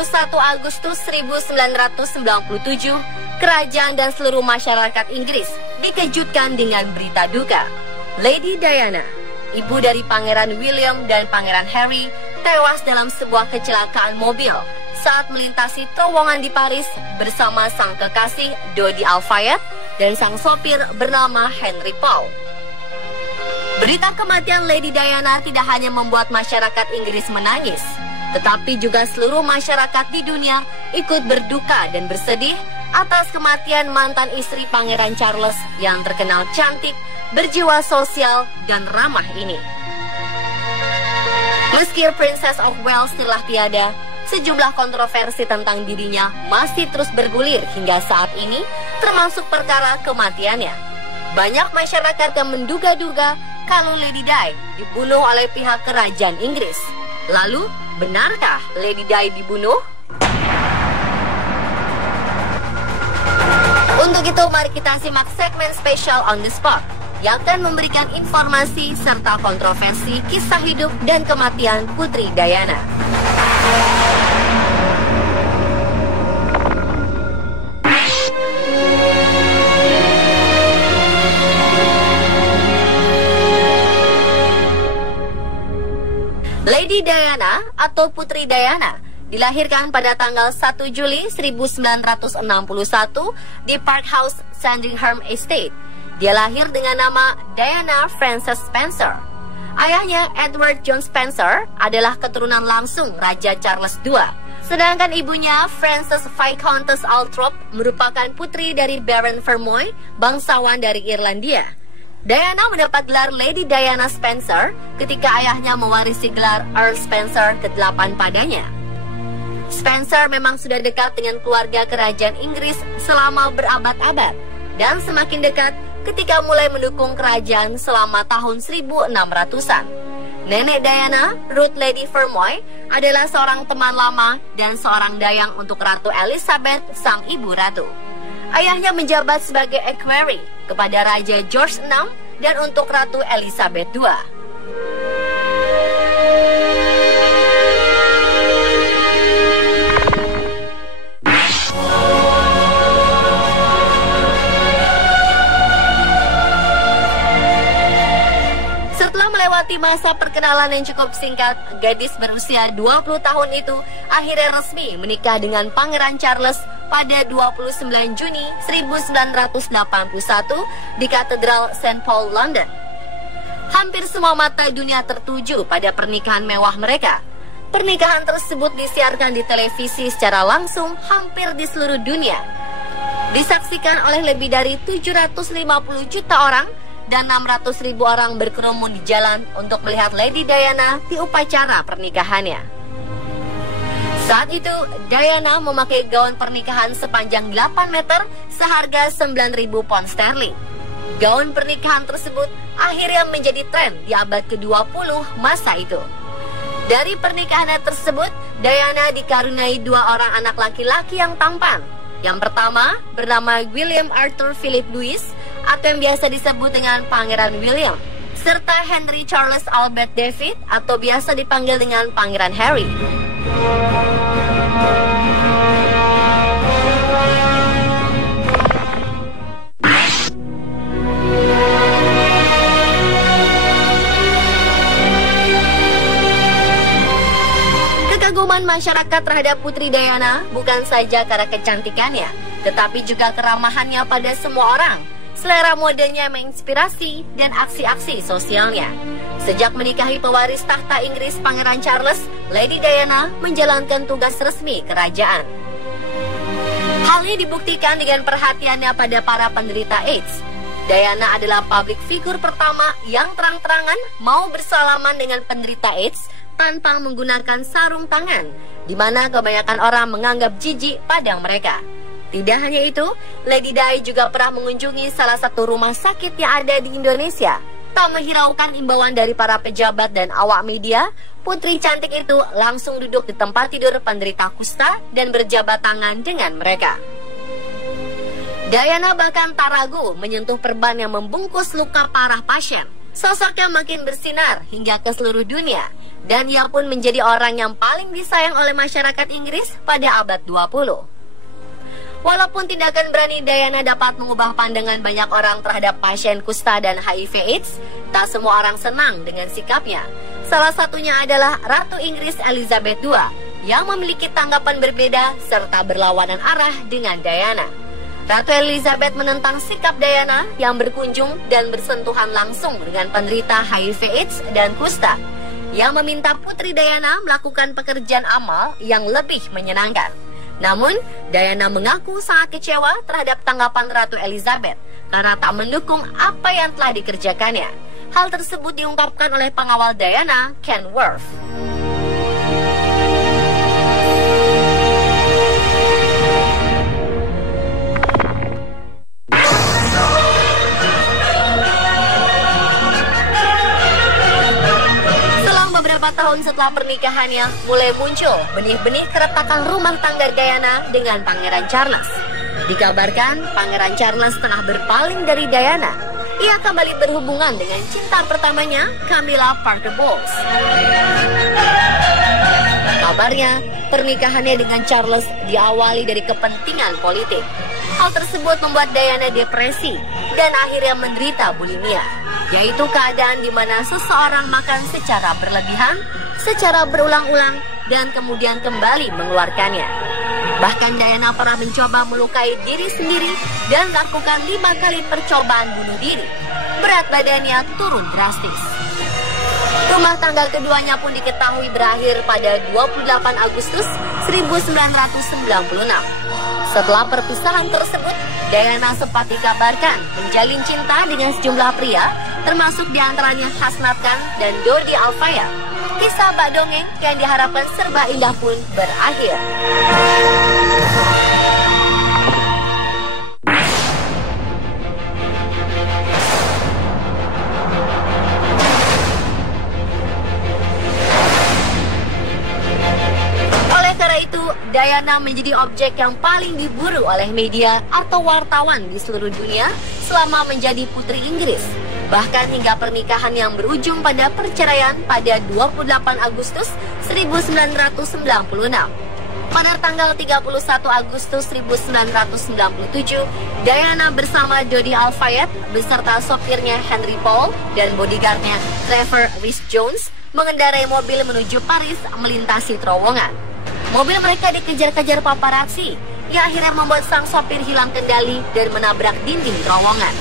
Agustus 1997, kerajaan dan seluruh masyarakat Inggris dikejutkan dengan berita duka. Lady Diana, ibu dari Pangeran William dan Pangeran Harry, tewas dalam sebuah kecelakaan mobil saat melintasi terowongan di Paris bersama sang kekasih Dodi Al-Fayed dan sang sopir bernama Henry Paul. Berita kematian Lady Diana tidak hanya membuat masyarakat Inggris menangis, tetapi juga seluruh masyarakat di dunia ikut berduka dan bersedih atas kematian mantan istri Pangeran Charles yang terkenal cantik, berjiwa sosial, dan ramah ini. Meski Princess of Wales telah tiada, sejumlah kontroversi tentang dirinya masih terus bergulir hingga saat ini, termasuk perkara kematiannya. Banyak masyarakat yang menduga-duga kalau Lady Di dibunuh oleh pihak kerajaan Inggris. Lalu, benarkah Lady Di dibunuh? Untuk itu, mari kita simak segmen spesial On The Spot yang akan memberikan informasi serta kontroversi kisah hidup dan kematian Putri Diana. Lady Diana atau Putri Diana dilahirkan pada tanggal 1 Juli 1961 di Park House, Sandringham Estate. Dia lahir dengan nama Diana Frances Spencer. Ayahnya, Edward John Spencer, adalah keturunan langsung Raja Charles II. Sedangkan ibunya, Frances Viscountess Althorp, merupakan putri dari Baron Vermoy, bangsawan dari Irlandia. Diana mendapat gelar Lady Diana Spencer ketika ayahnya mewarisi gelar Earl Spencer ke-8 padanya. Spencer memang sudah dekat dengan keluarga kerajaan Inggris selama berabad-abad, dan semakin dekat ketika mulai mendukung kerajaan selama tahun 1600-an. Nenek Diana, Ruth Lady Vermoy, adalah seorang teman lama dan seorang dayang untuk Ratu Elizabeth, sang ibu ratu. Ayahnya menjabat sebagai equerry kepada Raja George VI dan untuk Ratu Elizabeth II. Setelah melewati masa perkenalan yang cukup singkat, gadis berusia 20 tahun itu akhirnya resmi menikah dengan Pangeran Charles pada 29 Juni 1981 di Katedral St. Paul, London. Hampir semua mata dunia tertuju pada pernikahan mewah mereka. Pernikahan tersebut disiarkan di televisi secara langsung hampir di seluruh dunia. Disaksikan oleh lebih dari 750 juta orang dan 600.000 orang berkerumun di jalan untuk melihat Lady Diana di upacara pernikahannya. Saat itu, Diana memakai gaun pernikahan sepanjang 8 meter seharga 9.000 pound sterling. Gaun pernikahan tersebut akhirnya menjadi tren di abad ke-20 masa itu. Dari pernikahannya tersebut, Diana dikaruniai 2 orang anak laki-laki yang tampan. Yang pertama bernama William Arthur Philip Louis atau yang biasa disebut dengan Pangeran William, serta Henry Charles Albert David atau biasa dipanggil dengan Pangeran Harry. Kekaguman masyarakat terhadap Putri Diana bukan saja karena kecantikannya, tetapi juga keramahannya pada semua orang. Selera modenya menginspirasi dan aksi-aksi sosialnya. Sejak menikahi pewaris tahta Inggris Pangeran Charles, Lady Diana menjalankan tugas resmi kerajaan. Hal ini dibuktikan dengan perhatiannya pada para penderita AIDS. Diana adalah publik figur pertama yang terang-terangan mau bersalaman dengan penderita AIDS tanpa menggunakan sarung tangan, di mana kebanyakan orang menganggap jijik pada mereka. Tidak hanya itu, Lady Di juga pernah mengunjungi salah satu rumah sakit yang ada di Indonesia. Tak menghiraukan imbauan dari para pejabat dan awak media, putri cantik itu langsung duduk di tempat tidur penderita kusta dan berjabat tangan dengan mereka. Diana bahkan tak ragu menyentuh perban yang membungkus luka parah pasien. Sosoknya makin bersinar hingga ke seluruh dunia. dan ia pun menjadi orang yang paling disayang oleh masyarakat Inggris pada abad 20. Walaupun tindakan berani Diana dapat mengubah pandangan banyak orang terhadap pasien kusta dan HIV/AIDS, tak semua orang senang dengan sikapnya. Salah satunya adalah Ratu Inggris Elizabeth II yang memiliki tanggapan berbeda serta berlawanan arah dengan Diana. Ratu Elizabeth menentang sikap Diana yang berkunjung dan bersentuhan langsung dengan penderita HIV/AIDS dan kusta, yang meminta Putri Diana melakukan pekerjaan amal yang lebih menyenangkan. Namun, Diana mengaku sangat kecewa terhadap tanggapan Ratu Elizabeth karena tak mendukung apa yang telah dikerjakannya. Hal tersebut diungkapkan oleh pengawal Diana, Ken Worth. Tahun setelah pernikahannya, mulai muncul benih-benih keretakan rumah tangga Diana dengan Pangeran Charles. Dikabarkan Pangeran Charles tengah berpaling dari Diana. Ia kembali berhubungan dengan cinta pertamanya, Camilla Parker Bowles. Kabarnya, pernikahannya dengan Charles diawali dari kepentingan politik. Hal tersebut membuat Diana depresi dan akhirnya menderita bulimia, yaitu keadaan di mana seseorang makan secara berlebihan, secara berulang-ulang, dan kemudian kembali mengeluarkannya. Bahkan Diana pernah mencoba melukai diri sendiri dan melakukan 5 kali percobaan bunuh diri. Berat badannya turun drastis. Rumah tangga keduanya pun diketahui berakhir pada 28 Agustus 1996. Setelah perpisahan tersebut, Diana sempat dikabarkan menjalin cinta dengan sejumlah pria, termasuk diantaranya Hasnat Khan dan Dodi Al-Fayed. Kisah bak dongeng yang diharapkan serba indah pun berakhir. Diana menjadi objek yang paling diburu oleh media atau wartawan di seluruh dunia selama menjadi Putri Inggris. Bahkan hingga pernikahan yang berujung pada perceraian pada 28 Agustus 1996. Pada tanggal 31 Agustus 1997, Diana bersama Dodi Al-Fayed beserta sopirnya Henry Paul dan bodyguardnya Trevor Rhys-Jones mengendarai mobil menuju Paris melintasi terowongan. Mobil mereka dikejar-kejar paparazzi yang akhirnya membuat sang sopir hilang kendali dan menabrak dinding terowongan.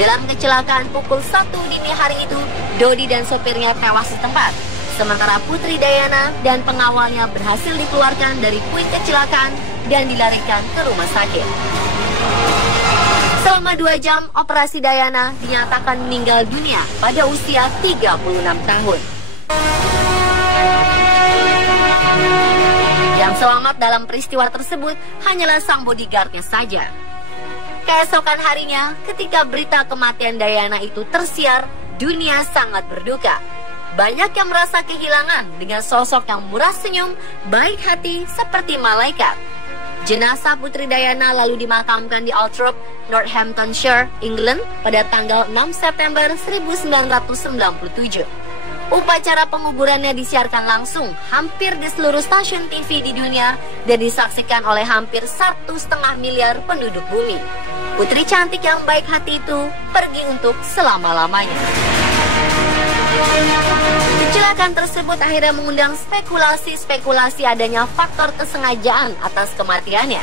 Dalam kecelakaan pukul 1 dini hari itu, Dodi dan sopirnya tewas di tempat. Sementara Putri Diana dan pengawalnya berhasil dikeluarkan dari puing kecelakaan dan dilarikan ke rumah sakit. Selama 2 jam, operasi Diana dinyatakan meninggal dunia pada usia 36 tahun. Yang selamat dalam peristiwa tersebut hanyalah sang bodyguardnya saja. Keesokan harinya, ketika berita kematian Diana itu tersiar, dunia sangat berduka. Banyak yang merasa kehilangan dengan sosok yang murah senyum, baik hati seperti malaikat. Jenazah Putri Diana lalu dimakamkan di Althorp, Northamptonshire, England pada tanggal 6 September 1997. Upacara penguburannya disiarkan langsung hampir di seluruh stasiun TV di dunia dan disaksikan oleh hampir 1,5 miliar penduduk bumi. Putri cantik yang baik hati itu pergi untuk selama-lamanya. Kecelakaan tersebut akhirnya mengundang spekulasi adanya faktor kesengajaan atas kematiannya.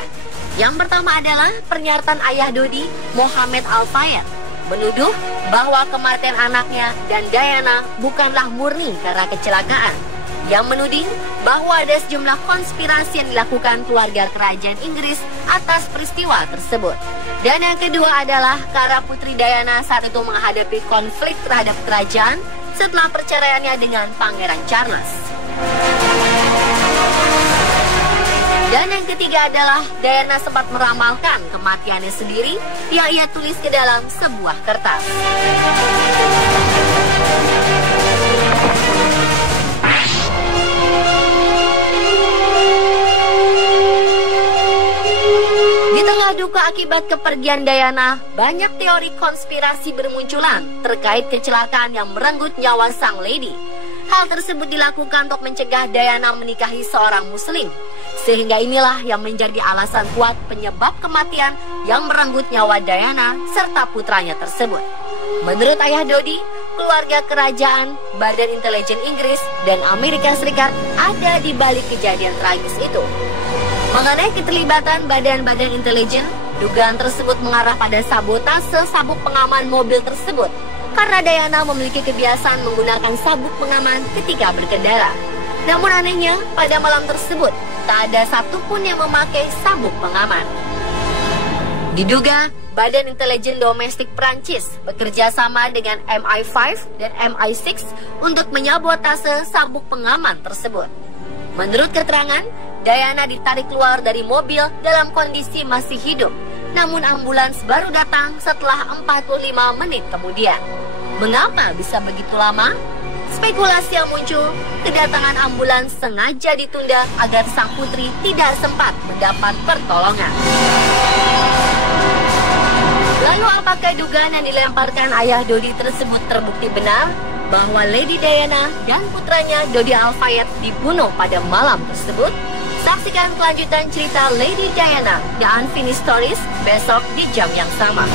Yang pertama adalah pernyataan ayah Dodi, Mohammed Al-Fayed, menuduh bahwa kematian anaknya dan Diana bukanlah murni karena kecelakaan. Yang menuding bahwa ada sejumlah konspirasi yang dilakukan keluarga kerajaan Inggris atas peristiwa tersebut. Dan yang kedua adalah karena Putri Diana saat itu menghadapi konflik terhadap kerajaan setelah perceraiannya dengan Pangeran Charles. Dan yang ketiga adalah Diana sempat meramalkan kematiannya sendiri yang ia tulis ke dalam sebuah kertas. Di tengah duka akibat kepergian Diana, banyak teori konspirasi bermunculan terkait kecelakaan yang merenggut nyawa sang lady. Hal tersebut dilakukan untuk mencegah Diana menikahi seorang muslim. Sehingga inilah yang menjadi alasan kuat penyebab kematian yang merenggut nyawa Diana serta putranya tersebut. Menurut ayah Dodi, keluarga kerajaan, Badan Intelijen Inggris, dan Amerika Serikat ada di balik kejadian tragis itu. Mengenai keterlibatan badan-badan intelijen, dugaan tersebut mengarah pada sabotase sabuk pengaman mobil tersebut karena Diana memiliki kebiasaan menggunakan sabuk pengaman ketika berkendara. Namun anehnya, pada malam tersebut tak ada satupun yang memakai sabuk pengaman. Diduga, Badan Intelijen Domestik Prancis bekerja sama dengan MI5 dan MI6 untuk menyabotase sabuk pengaman tersebut. Menurut keterangan, Diana ditarik keluar dari mobil dalam kondisi masih hidup, namun ambulans baru datang setelah 45 menit kemudian. Mengapa bisa begitu lama? Spekulasi yang muncul, kedatangan ambulans sengaja ditunda agar sang putri tidak sempat mendapat pertolongan. Lalu apakah dugaan yang dilemparkan ayah Dodi tersebut terbukti benar? Bahwa Lady Diana dan putranya Dodi Al-Fayed dibunuh pada malam tersebut? Saksikan kelanjutan cerita Lady Diana, The Unfinished Stories, besok di jam yang sama.